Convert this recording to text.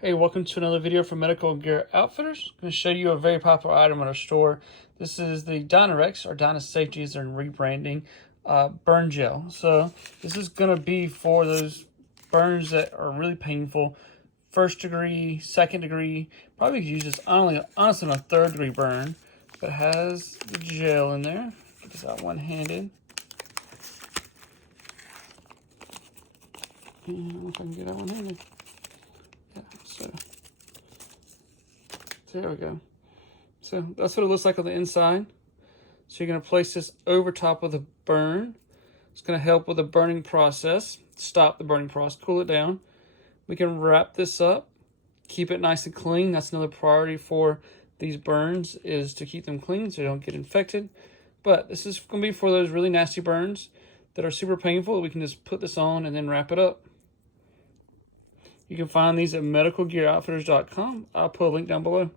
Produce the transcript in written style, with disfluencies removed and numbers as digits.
Hey, welcome to another video from Medical Gear Outfitters. I'm going to show you a very popular item in our store. This is the Dynarex, or DynaSafety is their rebranding, burn gel. So this is going to be for those burns that are really painful. First degree, second degree, probably could use this honestly on a third degree burn. But it has the gel in there. Get this out one-handed. I don't know if I can get out one-handed. So there we go. So that's what it looks like on the inside. So you're going to place this over top of the burn. It's going to help with the burning process, stop the burning process, cool it down. We can wrap this up, keep it nice and clean. That's another priority for these burns, is to keep them clean so they don't get infected. But this is going to be for those really nasty burns that are super painful. We can just put this on and then wrap it up. You can find these at medicalgearoutfitters.com. I'll put a link down below.